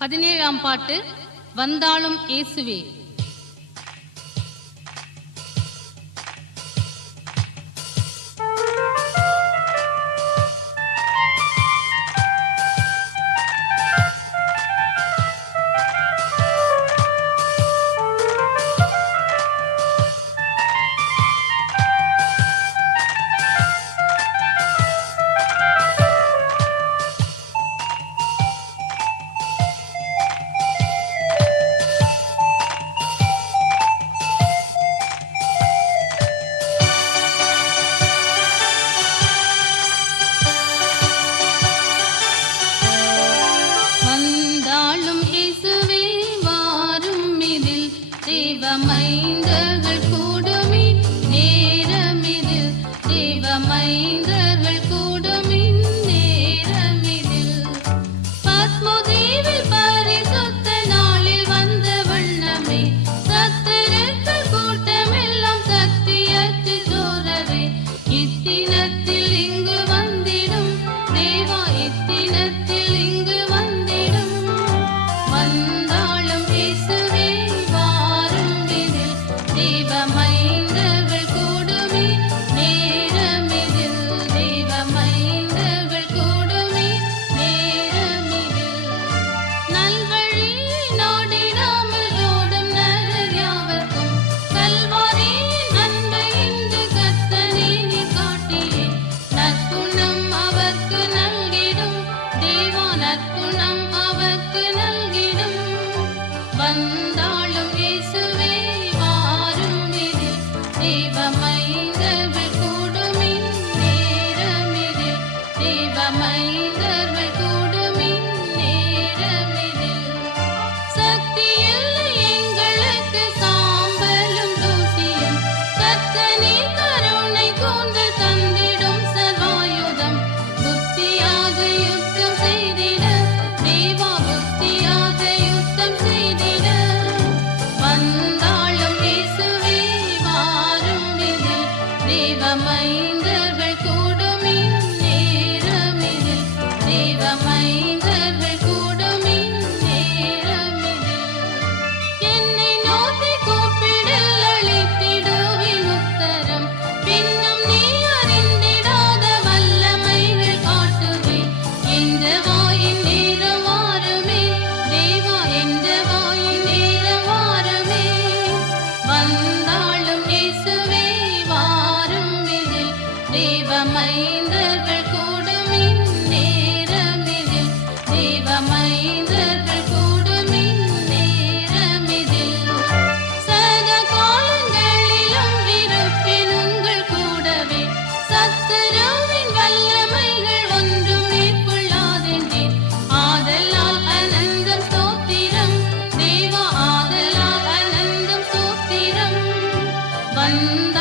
17ஆம் பாட்டு. வந்தாலும் இயேசுவே. தேவமைந்தர்கள் கூடுமின் நேரமிதில், தேவமைந்தர்கள் கூடுமின் நேரமிதில், பத்மதீவில் பரிசுத்த நாளில் வந்த வண்ணமே, சத்துருக்கள் கூட்டமெல்லாம் சக்தியற்று சோரவே, இத்தினத்தில் இங்கு வந்திடும் தேவா, இத்தினத்தில் இங்கு வந்திடும். வந்தாலும் இயேசுவே தேவமைந்தர்கள் கூடுமே நேரமிதில், தேவமைந்தர்கள் கூடுமே நேரமிதில், நல்வழி நாடிடாமல் ஓடும் நரர் யாவர்க்கும் கல்வாரியின் அன்பை இன்று கர்த்தனே நீர் காட்டியே, நற்குணம் அவர்க்கு நல்கிடும் தேவா, நற்குணம் அவர்க்கு நல்கிடும். வந்தாலும் இயேசுவே தேவமைந்தர்கள் கூடுமின் நேரமிதில், தேவமைந்தர்கள் கூடுமின் நேரமிதில், சக்தி இல்லை எங்களுக்கு சாம்பலும் தூசியும், கர்த்தனே கருணை கூர்ந்து தந்திடும் சர்வாயுதம், புத்தியாக யுத்தம் செய்திட தேவா, புத்தியாக யுத்தம் செய்திட. வந்தாலும் இயேசுவே தேவமைந்தர்கள் கூடுமின் நேரமிதில், தேவமைந்தர்கள் கூடுமின் நேரமிதில், என்னை நோக்கி கூப்பிடில் அளித்திடுவேன் உத்தரம், பின்னும் நீ அறிந்திடாத வல்லமைகள் காட்டுவேன். எந்த வாயின் நேரம் வாருமே தேவா, எந்த வாயின் நேரம் வாருமே. வந்தாலும் இயேசுவே தேவமைந்தர்கள் கூடுமின் நேரமிதில், தேவமைந்தர்கள் கூடுமின் நேரமிதில், சக காலங்களிலும் இருப்பின் உங்கள் கூடவே, சத்துருவின் வல்லமைகள் ஒன்றும் மேற்கொள்ளாதென்றேன். ஆதலால் அனந்தம் ஸ்தோத்திரம் தேவா, ஆதலால் அனந்தம் ஸ்தோத்திரம். வந்த